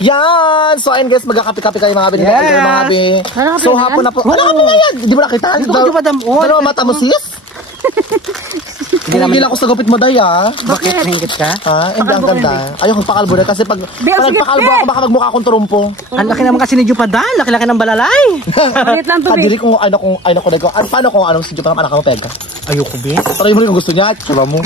Yan! So ayun guys, magkakape-kape kayo mga bin. Yes! So hapon na po. Ano hapon na yan? Di mo nakita? Dalawa mata mo sis? Hindi ako sa gupit mo day ah. Bakit? Hingit ka? Ha? Hindi ang ganda. Ayoko pakalbo na kasi pag nagpakalbo ako baka magmukha akong trumpo. Ang laki naman kasi ni Jupadan. Laki-laki ng balalay. Palit lang to, Kadiri kung ano kung paano kung anong si Jupadan anak mo pega? Ayoko, be. Try mo rin kung gusto niya. Tsura mo.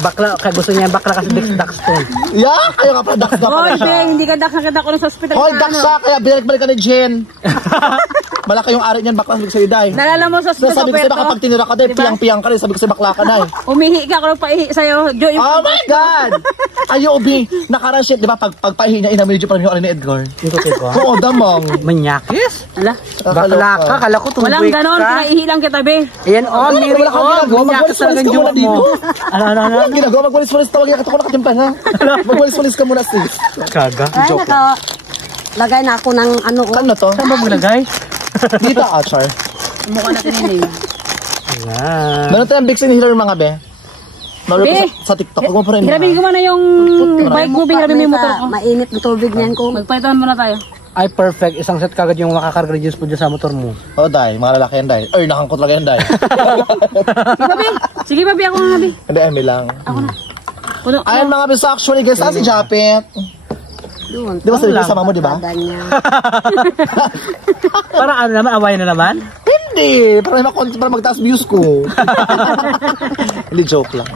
Bakla, kaya gusto niya bakla kasi Daxton. Yeah, kayo nga pa, Dax ka pala siya. Hindi ka Dax, nakita ko lang sa hospital. Hoy, Dax siya, kaya binalik-balik ka ni Jen. Malaki yung ari niyan, bakla sabi ko sa'yo, Day. Nalala mo sa hospital. Sabi ko sa'yo, kapag tinira ka, Day, piyang-piyang ka rin. Sabi ko sa'yo, bakla ka, Day. Umihi ka, ako nagpaihi sa'yo. Oh my God! Ayo, Ubi, nakarang shit, di ba? Pagpaihi niya, inamin niyo pa yung ari ni Edgar. Ito ko. Oo, damang. Manyakis? Ala. Bakla ka, kala ko tumubuhay ka. Walang ganon, pinaihi lang kita, be. Ayan, Miri, Magwalis-walis ka muna dito. Ano ginagawa? Magwalis-walis, tawag yan. Ito ko nakatimpan, ha? Magwalis-walis ka muna, sis. Kaga. Ay, lagay na ako ng ano. Kano to? Saan ba maglagay? Dito, Achar. Mukha natin yun eh. Ayan. Meron tayong Big Inhaler mga be. Meron Be! sa TikTok. Huwag mo pa rin. Hiramin ko muna yung bike mo, be. Hiramin mo yung motor ko. Mainit na tubig niyan ko. Magpalitan muna tayo. Ay, perfect. Isang set kagad yung makakarga ng juice po dyan sa motor mo. Oh, Day. Mga lalaki yan, Day. Ay, nakangkot lang yan, Day. Sige, babi. Ako nga, babi. Hindi, Emi lang. Ako na. Puno. Ayan mga be, so actually guys, si Japet. Doon. Di ba sabi ko sama mo, di ba? Para ano naman, awayan na naman? Hindi. Para magtaas views ko. Hindi, joke lang.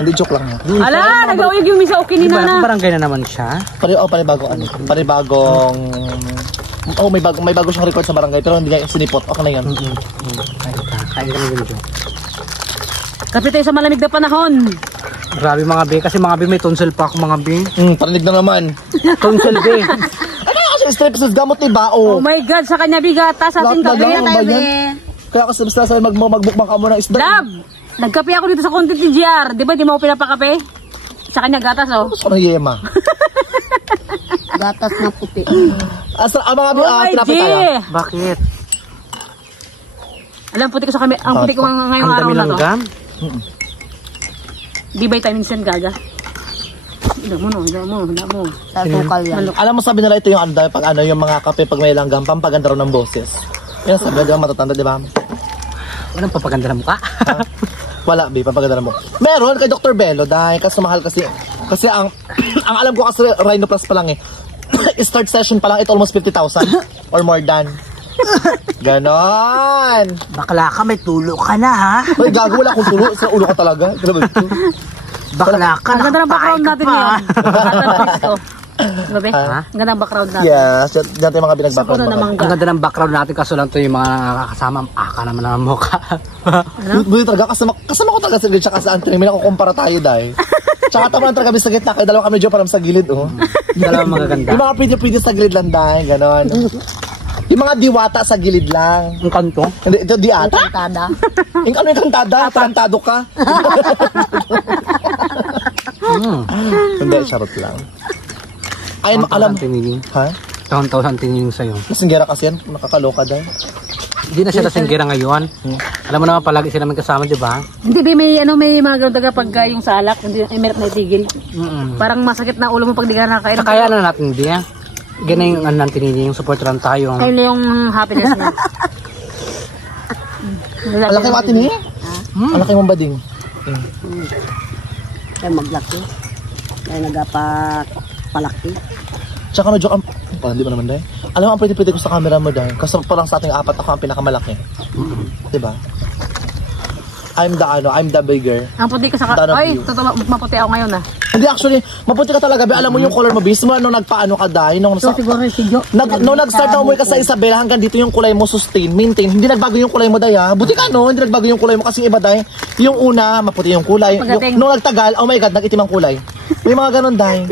Hindi, joke lang yan. Ala, nag-auyag yung misa okay ni Nana. Barangay na naman siya. Panibagong ano. Oh, may bago siyang record sa barangay pero hindi niya sinipot. Okay na yan. Kain ka na yung joke. Kapit tayo sa malamig na panahon. Grabe mga be, kasi mga be may tonsil pa ako mga be. Parinig na naman. Tonsil be. Ano kasi strep sa gamot ni Bao? Oh my God, sa kanya bigata sa ating Lahat gabi. na lang ba yan? Kaya kasi basta sa magbukbang ka muna isda. Love, nagkape ako dito sa content ni GR. Di ba di mo ako pinapakape? Sa kanya gatas oh. Gusto ko ng yema. Gatas na puti. Asa ang mga Oh my tinapay G! tayo. Bakit? Alam, puti ko sa kami. Ang puti ko ngayong Ang araw dami na ng to. gam. Di vitamins yan, gaga. Hindi mo. Sa tukal yan. Alam mo sabi nila ito yung ano, pag ano yung mga kape pag may langgam, pampaganda raw ng boses. Yan sabi, di ba matatanda, di ba? Walang papaganda ng mukha. Wala, be, pampaganda mo. Meron kay Dr. Bello dahil kasi mahal kasi ang ang alam ko kasi Rhino Plus pa lang eh. Start session pa lang ito almost 50,000 or more than. Ganon. Bakla ka, may tulo ka na ha. Uy, gago, wala akong tulo. Sa ulo ko talaga. Grabe ito. Bakla ka, Ang ganda ng background natin ngayon. Gabi? Ha? Ang ganda ng background natin. Yes, dyan tayo mga binag-background. Puno na mangga. Ang ganda ng background natin kaso lang to yung mga kasama aka naman ng mukha. Buti talaga, kasama ko talaga sa gilid tsaka sa antrim. May nakukumpara tayo dahil. Tsaka tama lang talaga kami sa gitna. Kaya dalawa kami dyan parang sa gilid, oh. Dalawang magaganda. Yung mga pretty sa gilid lang dahil, ganon. Yung mga diwata sa gilid lang. Ang kanto? Hindi, ito diata. Kantada. Yung ano yung kantada? Kantado ka? Hindi, charot lang. Ay, alam. Tiniling. Ha? Taon-taon tiniling sa'yo. Lasinggera kasi yan. Nakakaloka dahil. Hindi na siya lasinggera ngayon. Alam mo naman palagi sila may kasama, di ba? Hindi, may mga ganun taga pagka yung salak, hindi meron na itigil. Parang masakit na ulo mo pag di ka nakakain. Sa kaya na natin, hindi ah. Ganyan yung ano ng tiniling, yung support lang tayo. Ayun na yung happiness niya. Alaki mo atin eh? Alaki mong bading. Kaya maglaki. Kaya nagapalaki. Tsaka medyo hindi mo naman dahil. Alam mo, ang pwede ko sa camera mo dahil. Kasi parang sa ating apat ako ang pinakamalaki. Diba? I'm the bigger. Ang puti ka sa ay, totoo, maputi ako ngayon ah. Hindi actually, maputi ka talaga. Alam mo yung color mo, bis mo, nung nagpaano ka dahil. Nung nag-start na umuwi ka sa Isabela, hanggang dito yung kulay mo sustain, maintain. Hindi nagbago yung kulay mo dahil. Buti ka no, hindi nagbago yung kulay mo kasi iba dahil. Yung una, maputi yung kulay. Nung nagtagal, oh my God, nag-itim ang kulay. May mga ganun dahil.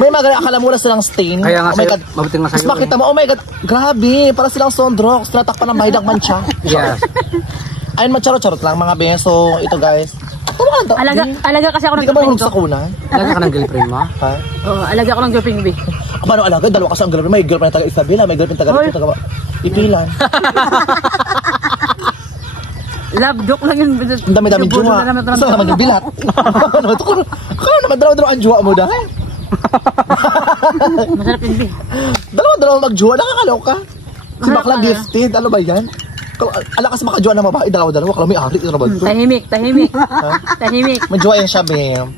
May mga ganun, akala mo wala silang stain. Kaya nga oh my God. mabuti nga sa'yo. Tapos makita mo, oh my God, grabe, para silang Sondrox, tinatakpan ng mahidang mancha. Yes. Ayun, macharot-charot lang mga beso. Ito guys. Alaga kasi ako ng Hindi ka ba girlfriend hulog sa ko. kunan? Alaga ka ng girlfriend mo? Ha? Oo, alaga ako ng girlfriend ko. Paano alaga? Dalawa kasi ang girlfriend. May girlfriend taga Isabela, may girlfriend taga Rito, taga Ipilan. Love joke lang yun. Ang dami-dami jowa. Saan naman yung bilat? Ano naman dalawa-dalawa ang jowa mo dahil? Masarap yun, be. Dalawa magjuwa, nakakaloka. Si bakla gifted, ano ba yan? Alakas makajuwa ng babae, dalawa. Kala may ari, ano ba ito? Tahimik. Tahimik. May juwa yan siya, Bim.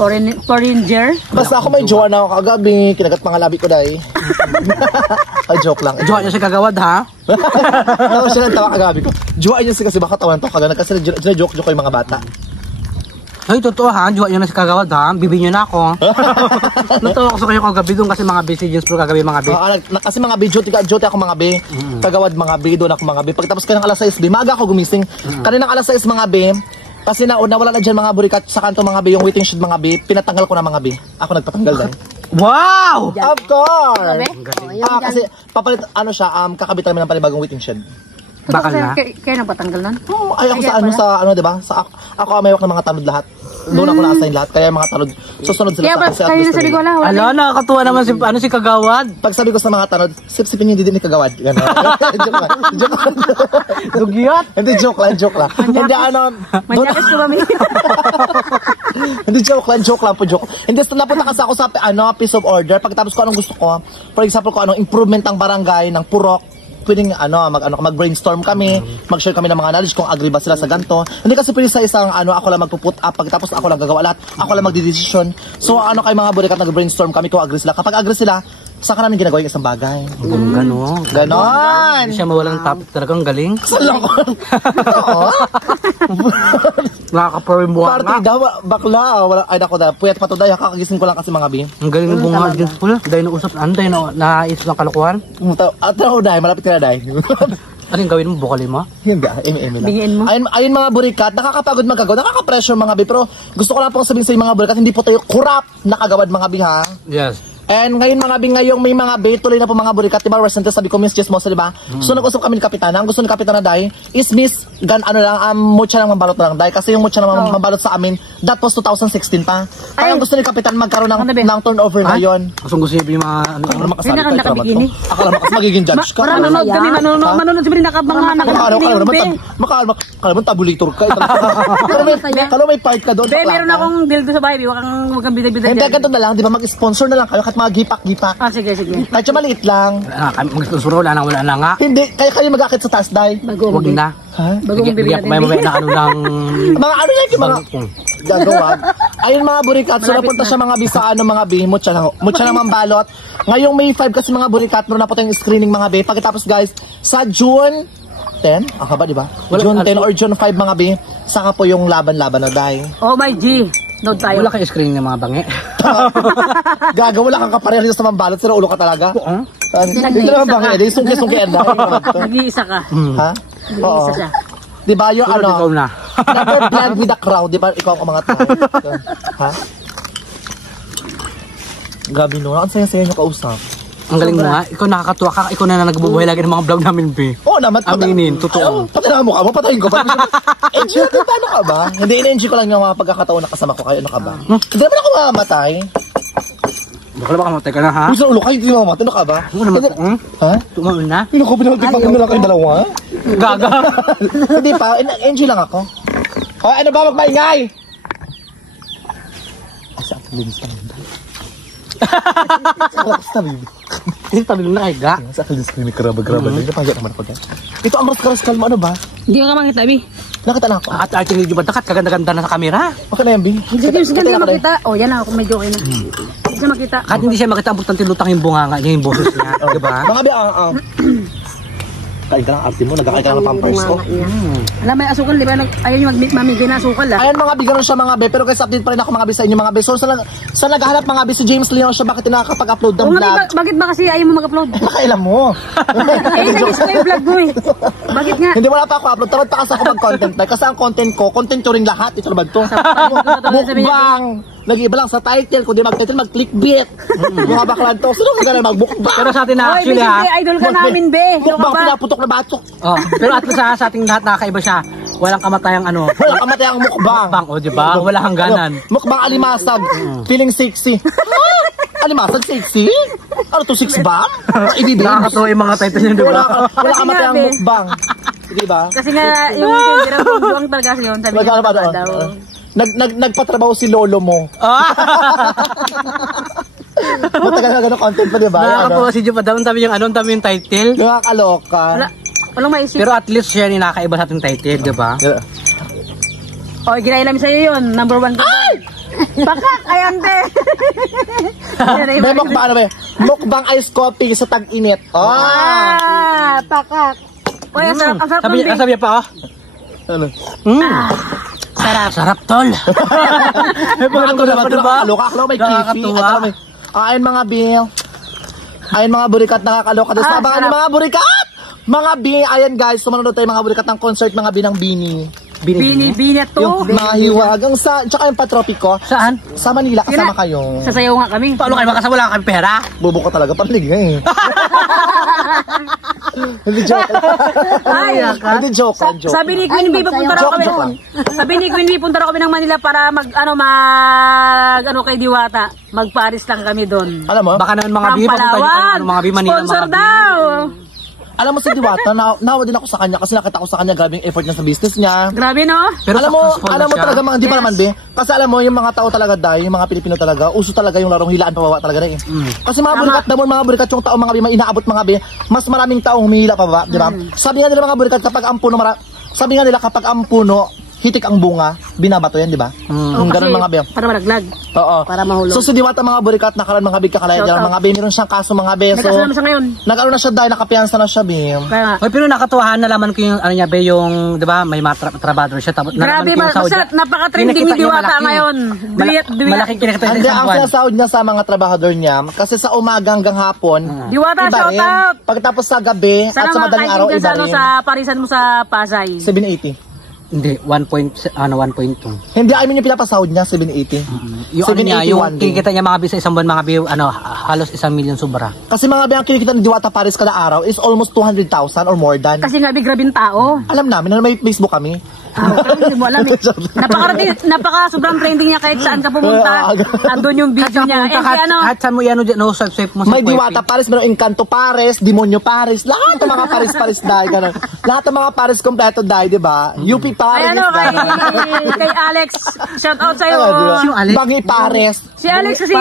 Foreigner. Basta ako may jowa na ako kagabi, kinagat mga labi ko dahil. Ay, joke lang. Jowa niya si Kagawad, ha? Ako siya nang tawa kagabi ko. Jowa niya kasi baka tawan to kagabi kasi joke ko yung mga bata. Ay, totoo ha, jowa niya na si Kagawad, ha? Bibi niyo na ako. Natawa ko sa kayo kagabi doon kasi mga messages pro kagabi mga be. Kasi mga be, jote ako mga be. Kagawad mga be, doon ako mga be. Pagtapos ka ng alas 6 be, maaga ako gumising. Kaninang alas 6 mga be, kasi nawala na dyan mga burikat sa kanto mga be, yung waiting shed mga be, pinatanggal ko na mga be. Ako nagpatanggal dahil. Wow! Of course! Oh, Kasi papalit, ano siya, kakabit namin ng panibagong waiting shed. Bakal na? Kaya nang patanggal nun? Oh, ay ako sa ano, 'di ba? Ako ang mayawak ng mga tanod lahat. Doon ako na-assign lahat. Kaya yung mga tanod susunod sila Kaya sa ba akin. kayo na sa Ligola? Ala, nakakatuwa naman si Kagawad. Pag sabi ko sa mga tanod, sip-sipin niyo din ni Kagawad. Ganun. Joke lang. Dugyot. Hindi joke lang. Hindi ano, Manyakas ko ba, may? hindi joke lang po. Hindi napunta kasi ako sa piece of order. Pagkatapos ko anong gusto ko, for example ko anong improvement ang barangay ng Purok, pwedeng mag-brainstorm kami, mag-share kami ng mga knowledge kung agree ba sila sa ganito. Hindi kasi pwede sa isang ako lang magpuput up, pagkatapos ako lang gagawa lahat, ako lang magdidesisyon. So kay mga burikat nag-brainstorm kami kung agree sila. Kapag agree sila, saka namin ginagawa yung isang bagay. Ganon. Ganon! Hindi siya mawalang topic talagang galing. Salong ko. Oo. Nakaka-perm mo Party nga. daw, bakla. Wala, ay nako da. Puyat pa to dahil kakagising ko lang kasi mga bi. Ang galing mo nga dyan. Wala, dahil nausap, dahil naisip ng kalokohan. At ako dahil, malapit ka na dahil. Anong gawin mo? Bukali mo? Hindi, eme lang. Bigyan mo. Ayun mga burikat, nakakapagod magagawa, nakaka-pressure mga bi. Pero gusto ko lang pong sabihin sa mga burikat, hindi po tayo kurap nakagawad mga bi ha. Yes. And ngayon mga bing, ngayong may mga bay, tuloy na po mga burikat, diba, recently sabi ko, Miss Jess Mosa, diba? So nag-usap kami ni Kapitana, ang gusto ni Kapitana dahil is Miss, mutya lang mambalot na lang dahil, kasi yung mutya lang mambalot sa amin, that was 2016 pa. Kaya ang gusto ni Kapitan magkaroon ng turnover na yun. Kasong gusto niya yung mga ano. Ako naman kasali Hindi na tayo, nakabikini. Ako naman kasi magiging judge ka. Manonood kami, manonood sabihin nakabanga, nakabikini. Kala tabulator ka. Kala may part ka doon. Be, meron akong dildo sa bahay, wag kang bida-bida Hindi, dyan. ganito na lang, di ba? Mag-sponsor na lang kayo kahit mga gipak-gipak. Sige. Kahit siya maliit lang. Magsusuro, wala na nga. Hindi, kayo mag-akit sa taas, dahil. Huwag na. Ha? Bagong bibili natin. May na ano ng... Mga ano yan, yung mga gagawa. Ayun mga burikat, so napunta siya mga bisa, mga bi, mutya lang mambalot. Ngayong May 5 kasi mga burikat, meron na po tayong screening mga bi. Pagkatapos guys, sa June 10, ba, di ba? June 10 or June 5 mga bi, saka po yung laban-laban na dahil. Oh my G. Note tayo. Wala kayo screening ng mga bangi. Gaga, wala kang kapareha dito sa mambalot, sila ulo ka talaga. Hindi naman bangin, sungki-sungki yan dahil. Nag-iisa ka. Ha? Oo. Nag-iisa siya. Di ba yung Sunod ikaw na. never blend with the crowd, di ba? Ikaw ang mga tao. Ha? Gabi no, ang saya-saya nyo kausap. Ang galing mo nga. Ikaw nakakatuwa ka. Ikaw na nagbubuhay lagi ng mga vlog namin, B. Oo naman. Aminin, totoo. Pati na mo ka mo, patayin ko. Enjoy ka ba? Ano ka ba? Hindi, in-enjoy ko lang yung mga pagkakataon na kasama ko kayo. Ano ka ba? Hindi naman ako mamamatay. Baka ba kamatay ka na, ha? Kung saan ulo kayo, hindi mamamatay. Ano ka ba? Ha? Tumaon na? Ano ko, pinagpagpag na lang kayong dalawa? Gaga. Hindi pa, enjoy lang ako. Ano ba, magmaingay? Asa ang linis ka naman. Sa linis. Hindi tabi na kay Ga. Sa akin yung may karabag-karabag. Hindi pa naman ako dyan. Ito ang raskal mo, ano ba? Hindi ka makita, Bi. Nakita na ako. At arte ni Jubat nakat, kaganda-ganda na sa kamera. Okay na yan, Bing. Sige na makita. Oh, yan ako, medyo okay na. Hindi siya makita. Kahit hindi siya makita, ang importante lutang yung bunganga niya, yung boses niya. Diba? Mga Bing, kain ka ng arte mo, nagkakain ka ng pampers ko. Alam, may asukal, di ba? Ayaw niyo mamigay na asukal, Ayan mga Bing, ganun siya mga Bing. Pero guys, update pa rin ako mga Bing sa inyo mga Bing. So, sa naghahanap mga Bing, si James Leon siya, bakit nakakapag-upload ng Oo vlog? nga, bakit ba kasi ayaw mo mag-upload? Nakailan mo. Nag-miss ko yung vlog mo eh. Bakit nga? Hindi, wala pa ako upload. Tamad pa kasi ako mag-content. Kasi ang content ko ring lahat. Ito naman to. Mukbang. Nag-iiba lang sa title. Kung di mag-title, mag-clickbait. Mga baklan to. Sino ka gano'n mag-mukbang? Pero sa atin na Hoy, actually, ha? Vicente, idol ka namin, be. Mukbang, pinaputok na batok. Oh, pero at least sa ating lahat nakakaiba siya. Walang kamatayang ano. Wala kamatay ang mukbang. Mukbang, o diba? Wala hangganan. Mukbang alimasag. Feeling sexy. Alimasag sexy? Ano to, 6 ba? Ibibig. Nakakatuwa yung mga title niya, diba? Wala kamatay ang mukbang. Di ba? Kasi nga, yung buwang talaga yun. Sabi niya, Magkano ba doon? daw. Nagpatrabaho si lolo mo. Matagal na ganun content pa, di ba? Nakakapuwa si Jo pa daw. Ang dami yung title. Nakakaloka. Walang maisip. Pero at least siya yung nakakaiba sa ating title, di ba? O, ginailam sa'yo yun. Number 1 ko. Bakak! Ayan, be! May mukbang ano ba? Mukbang ice coffee sa tag-init. Pakak! Uy, ang sarap Sabi nun, be. niya pa, Ano? Sarap, tol. Nakakaloka, may kifi. Ayun mga Bill. Ayun mga burikat, nakakaloka. Tapos abangan yung mga burikat! Mga Bini, ayan guys, sumunod tayo mga burikat ng concert, mga Binang Bini. Bini to. Yung mga hiwagang sa, tsaka yung patropiko. Saan? Sa Manila, kasama kayo. Sasayaw nga kami. Paano kayo makasama? Wala kang pera? Bubo ko talaga, panlig nga eh. Hindi joke. Hindi joke. Sabi ni Queen Bee, punta raw kami. Sabi ni Queen Bee, punta raw kami ng Manila para mag kay Diwata. Mag-Paris lang kami doon. Alam mo? Baka naman mga bi, papunta nyo mga bi Manila. Sponsor daw. Alam mo si Diwata, nawa din ako sa kanya kasi nakita ko sa kanya grabe yung effort niya sa business niya. Grabe no? Pero alam mo siya. talaga mga, di pa naman be, kasi alam mo yung mga tao talaga dahil, yung mga Pilipino talaga, uso talaga yung larong hilaan pababa talaga rin. Kasi mga burikat naman, mga burikat yung tao, mga be, may inaabot mga be, mas maraming tao humihila pababa, di ba? Sabi nga nila mga burikat, kapag ang puno, sabi nga nila kapag ang puno, hitik ang bunga, binabato yan, di ba? Ganun mga be. Para malaglag. Oo. Para mahulog. So si Diwata mga burikat, nakaroon mga big kakalaya dyan, mga be, meron siyang kaso mga be, so, Nagkasama siya ngayon. nag-ano na siya dahil, nakapiyansa na siya, be. Kaya nga. Pero nakatuwahan, nalaman ko yung, ano niya, be, yung, di ba, may mga trabador siya. Tapos, Grabe, napaka-trending ni Diwata ngayon. Malaking kinakita Hindi, sa ang buwan. sinasahod niya sa mga trabahador niya, kasi sa umaga hanggang hapon, Diwata, iba shout rin. out! Pagkatapos sa gabi, at Sana sa madaling araw, iba rin. sa parisan mo sa Pasay. 780. Hindi, 1.2. Hindi, I mean yung pinapasahod niya, 780. Yung ano niya, 781 yung din. kinikita niya mga bi sa isang buwan, mga bi, halos 1 million sobra. Kasi mga biyang kinikita ni Diwata Paris kada araw is almost 200,000 or more than. Kasi nga, grabing tao. Alam namin na may Facebook kami. Hindi mo alam eh. Napaka sobrang trending niya kahit saan ka pumunta. Andun yung video niya. Kahit saan mo yan, no, swipe mo sa May Diwata Paris, mayroong Encanto Paris, Demonyo Paris, lahat ng mga Paris dahil ganun. Lahat ng mga Paris kompleto dahil, di ba? UP Paris. Kay Alex, shout out sa'yo. Sino Alex? Bangi Paris. Si Alex kasi,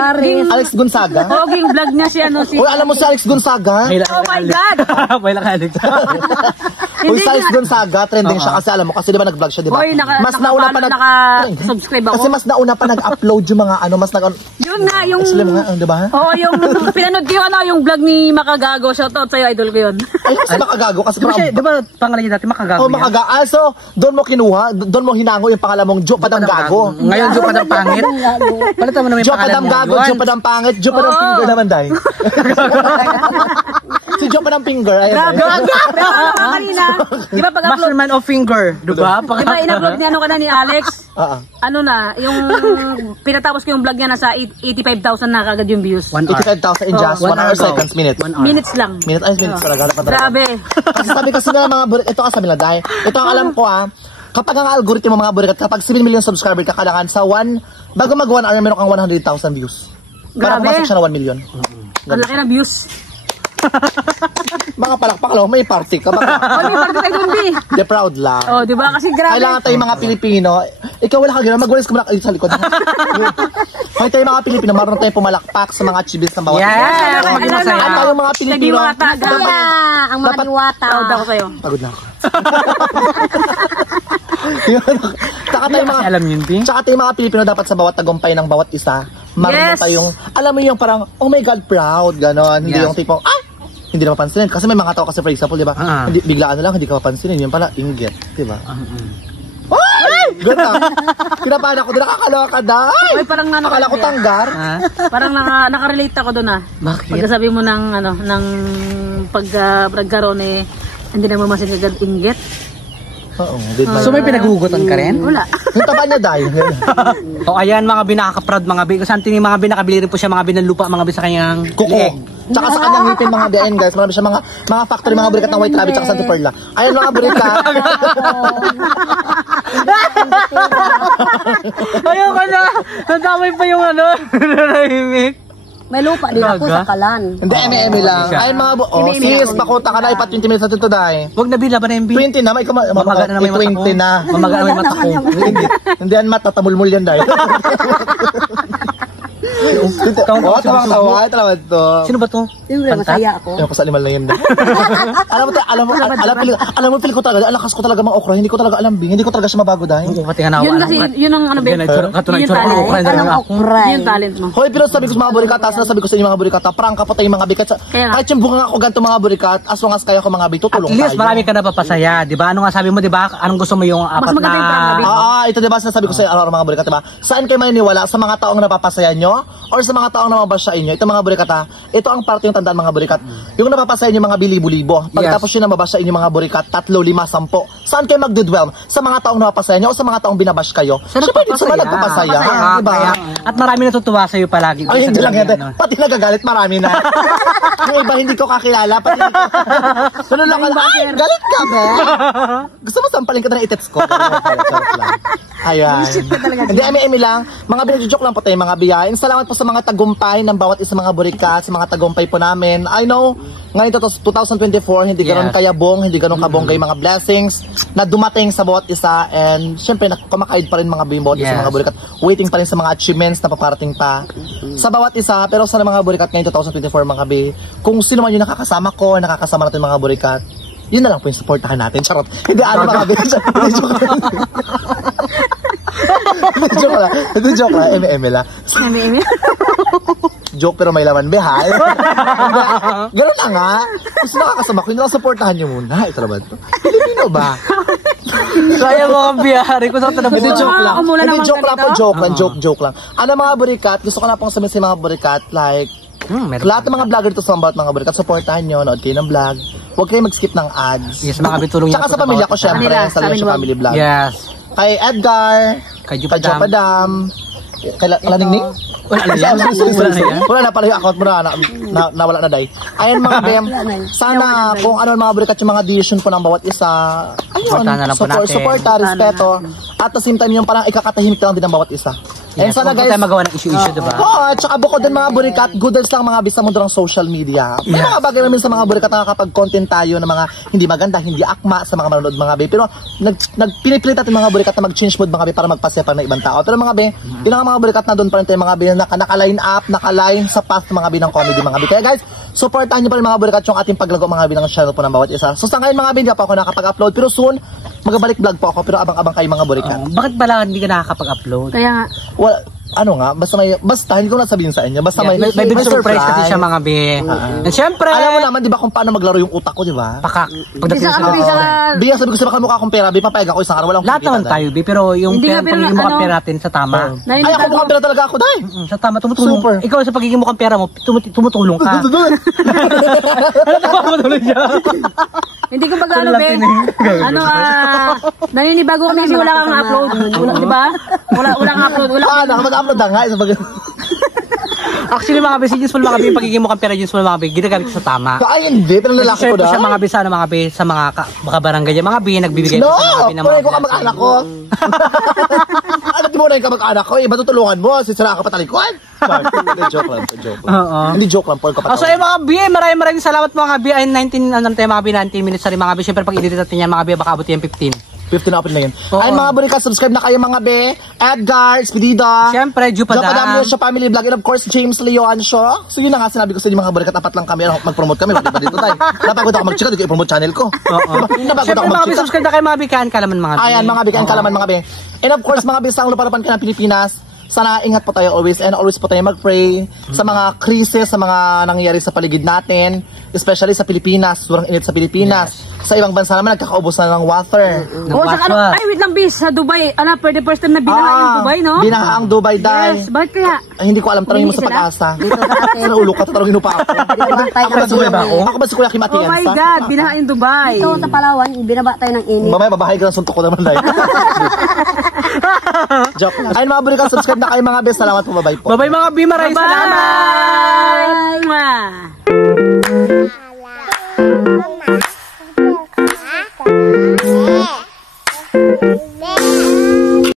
Alex Gonzaga. Oging vlog niya si Uy, alam mo si Alex Gonzaga? Oh my God! May lang Alex. Uy, si Alex Gonzaga, trending siya kasi alam mo, kasi di ba nag-vlog siya, di ba? Hoy, Mas nauna pa subscribe ako. Kasi mas nauna pa nag-upload yung mga Yun nga, yung... Slim nga, di ba? Oo, yung pinanood ko yung vlog ni Makagago. Shout out sa'yo, idol ko yun. Ay, kasi makagago. Kasi Di ba pangalan niya dati makagago oh, makagago. So, doon mo kinuha, doon mo hinango yung pangalan mong Jo Padam Gago. Ngayon, Jo Padam Pangit. Palitan mo naman yung Jo pangalan Padam niya. Gago, Jo Padam Pangit, Jo Padam Finger naman, day. Si Jo Padam Finger, ayun. Pero ano ka kanina, di ba pag-upload? Masterman of Finger. Di ba? Di ba in-upload niya ka na ni Alex? Ano na, yung pinatapos ko yung vlog niya nasa 85,000 na kagad yung views. 85,000 in just 1 hour, seconds, minutes. Minutes lang. Minutes talaga. Grabe. Kasi kasi nga mga ito ka sabi nila, dahil ito ang alam ko kapag ang algorithm mga burikat, kapag 7 million subscriber ka, kailangan sa bago mag 1 hour, meron kang 100,000 views. Para pumasok siya na 1 million. Ang laki ng views. Mga palakpak lang, may party ka ba? May party tayo dun, Bi. De proud lang. Oh, di ba? Kasi grabe. Kailangan tayong mga Pilipino. Ikaw wala ka gano'n, magwalis ka muna kayo sa likod. Kaya tayong mga Pilipino, marunong tayong pumalakpak sa mga achievements ng bawat. Yeah! Maging masaya. At tayong mga Pilipino. Ang mga diwata. Proud ako sa'yo. Pagod na ako. Tsaka tayong mga, alam yun, Bi? tsaka tayong mga Pilipino dapat sa bawat tagumpay ng bawat isa. Marunong tayong, alam mo yung parang, oh my God, proud, gano'n. Hindi yung tipong, hindi na mapansinin. Kasi may mga tao kasi for example, di ba? Hindi, biglaan na lang, hindi ka mapansinin. Yung pala, inggit, di ba? Ay! Ganda! Kinapahan ako doon, nakakaloka dahil! Ay, parang akala ko tanggar. Parang nakarelate ako doon Bakit? Pagkasabi mo ng pagkaroon hindi na mamasin agad inggit. Oo, So may pinagugutan ka rin? Wala. yung taba niya dahil. O ayan mga binaka-proud mga bi. Kung saan tingin mga binakabili rin po siya mga binanlupa mga bi sa kanyang Kuko. Tsaka sa kanyang ngipin mga BN guys, marami siya mga factory, mga burikat ng White Rabbit tsaka Santa Perla. Ayan mga burikat. Ayoko na! Nadamay pa yung nanahimik. May lupa din ako sa Kalan. Hindi, eme lang. Ayun mga sis, pakuta ka na, ipat 20 minutes natin to, day. Huwag na bila ba na yung 20 na, may mamaga na may mata ko. 20 na. Mamaga na may mata ko. Hindi yan mata, tamulmul yan, day. Tawa-tawa, ay talaga to. Sino ba to? Siyempre, masaya ako. Yung kasalimal na yun. Alam mo, feel ko talaga, ang lakas ko talaga mga okra, hindi ko talaga alam, hindi ko talaga siya mabago dahil. Pati nga nawa. Yun kasi, yun ang ano, Yan, katunay tsura ko. Anong okra? Yun talent mo. Hoy, pero sabi ko sa mga burikata, sabi ko sa inyo mga burikata, prangka po tayo mga bikat. Kahit yung bunga ako ganito mga burikat, as long as kaya ko mga bi, At tutulong least tayo. marami ka na papasaya, di ba? Ano nga sabi mo, di ba? Anong gusto mo yung apat maganda yung prank na na... Ito diba sinasabi ko sa inyo, mga burikat, diba? Saan kayo maniniwala? Sa mga taong napapasaya nyo? Or sa mga taong namabasya inyo? Ito mga burikata, ito ang parte yung tandaan mga burikat. Yung napapasaya nyo mga bilibo-libo. Pagkatapos yun namabasya inyo mga burikat, 3, 5, 10. Saan kayo magdidwell? Sa mga taong napapasaya nyo o sa mga taong binabash kayo? Siyempre, dito sa mga nagpapasaya. Diba? At marami natutuwa sa'yo palagi. Ay, hindi lang yan. Pati nagagalit, marami na. Yung iba hindi ko kakilala. Pati hindi ko... Ano lang, ay, galit ka ba? Gusto mo sampalin ka na i-text ko? Ayan. Hindi, eme lang. Mga binagjojoke lang po tayo, mga biyain. Salamat po sa mga tagumpay ng bawat isa mga burikat, sa mga tagumpay po namin. I know, ngayon ito, 2024, hindi ganun kayabong, hindi ganun kabongga yung mga blessings na dumating sa bawat isa. And syempre, kumakaid pa rin mga bawat isa mga burikat. Waiting pa rin sa mga achievements na paparating pa sa bawat isa. Pero sa mga burikat ngayon 2024 mga bi, kung sino man yung nakakasama ko, nakakasama natin mga burikat, yun na lang po yung supportahan natin. Charot. Hindi mga bi. Hindi joke lang. Eme lang. Joke pero may laman, behal. Ganun na nga. Gusto nakakasama ko, hindi lang supportahan nyo muna. Ito naman to. Pilipino ba? Kaya mga biyari ko sa tanong. Hindi joke lang. Hindi joke lang po, ganito? joke lang. Ano mga burikat, gusto ko na pong sabihin sa mga burikat, like, lahat ng mga vlogger dito sa mga burikat, supportahan nyo, nood kayo ng vlog. Huwag kayo mag-skip ng ads. Yes, mga bitulong Tsaka sa pamilya ko, syempre, sa Leisure Family Vlog. Yes. Kay Edgar, Kay kay Jopadam, kay Laningning? Wala na yan. Wala na pala yung account mo na nawala na day. Ayun mga bem, sana kung ano mga burikat yung mga decision po ng bawat isa, ayun, supporta, respeto, at the same time yung parang ikakatahimik lang din ng bawat isa. And sana guys, tayo magawa ng issue-issue, diba? at saka bukod din mga burikat, good days lang mga bisa mundo ng social media. May mga bagay namin sa mga burikat na nakakapag-content tayo ng mga hindi maganda, hindi akma sa mga manonood mga be. Pero pinipilit natin mga burikat na mag-change mood mga be para magpasaya pa ng ibang tao. Pero mga be, yun ang mga burikat na doon pa rin tayo mga be, naka-line up, naka-line sa path mga be ng comedy mga be. Kaya guys, supportahan niyo pa rin mga burikat yung ating paglago mga be ng channel po ng bawat isa. So sa ngayon mga be, hindi pa ako nakapag-upload. Pero soon, magbabalik vlog po ako. Pero abang-abang kayo mga burikat. Bakit pala hindi ka nakakapag-upload? Kaya nga, Ano nga, basta hindi ko na sabihin sa inyo. Basta may surprise kasi siya mga be. And syempre, alam mo naman, di ba kung paano maglaro yung utak ko, di ba? pakak. Pagdating Bisa sa Biya, sabi ko sa baka mukha akong pera, bi, papayag ako isang araw, walang lahat naman tayo, be. Pero yung Hindi nga, pero pagiging ano, mukhang pera natin sa tama. Ay, ako mukhang pera talaga ako, day. Sa tama, tumutulong. Super. Ikaw sa pagiging mukhang pera mo, tumutulong ka. Tumutulong siya. hindi ko ano, be, naninibago kami kasi wala kang upload. Di ba? Wala kang upload. Paano, mag-upload na nga. Actually, mga be, si Jinsful, mga be, yung pagiging mukhang pera, Jinsful, mga be, ginagamit sa tama. Ay, hindi, pero lalaki ko Share po na. siya mga be, sana mga be, sa mga kabarangay niya. Mga be, nagbibigay No, po sa mga be ng punin ko ka mag-anak ko. Ano, di mo na yung kamag-anak ko, iba tutulungan mo, sisira ka patalikon. Hindi, joke lang, joke lang. Hindi joke lang, Paul, kapatawad. So, mga be, maraming salamat mga be. Ay, 19, ano tayo mga be, 19 minutes na rin mga be. Siyempre, pag edit natin yan mga be, baka abot yan 15. 15 na open na yun. Ay, mga burikat, subscribe na kayo mga be. Edgar, Expedida. Siyempre, Jupadam. Jopadam Family Vlog. And of course, James Leon Show. So yun na nga, sinabi ko sa inyo mga burikat, apat lang kami. Mag-promote kami. Wala pa dito tayo. Napagod ako mag-chika, di ko i-promote channel ko. Napagod Siyempre, ako mga be, mag-chika. subscribe na kayo mga be, kaan kalaman mga be. Ayan, mga be, kain kalaman mga be. And of course, mga be, sa luparapan ka ng Pilipinas, sana ingat po tayo always and always po tayo mag-pray sa mga krisis, sa mga nangyayari sa paligid natin, especially sa Pilipinas, sobrang init sa Pilipinas. Sa ibang bansa naman, nagkakaubos na ng water. Ay, wait lang, bis, sa Dubai, for the first time na binaha yung Dubai, no? Binaha ang Dubai dahil. Yes, bakit kaya? Ay, hindi ko alam, tanongin mo sa pag-asa. Sa ulo ka, tatanungin mo pa ako. Ako ba si Kuya Kim Oh Atienza? my God, binaha yung Dubai. Ito sa Palawan, binaba tayo ng init. Mamaya, babahay ka ng suntok ko naman dahil. Joke lang. Ayun mga burikat, subscribe na kayo mga best. Salamat po, bye-bye po. Bye-bye mga be, maraming salamat. Bye!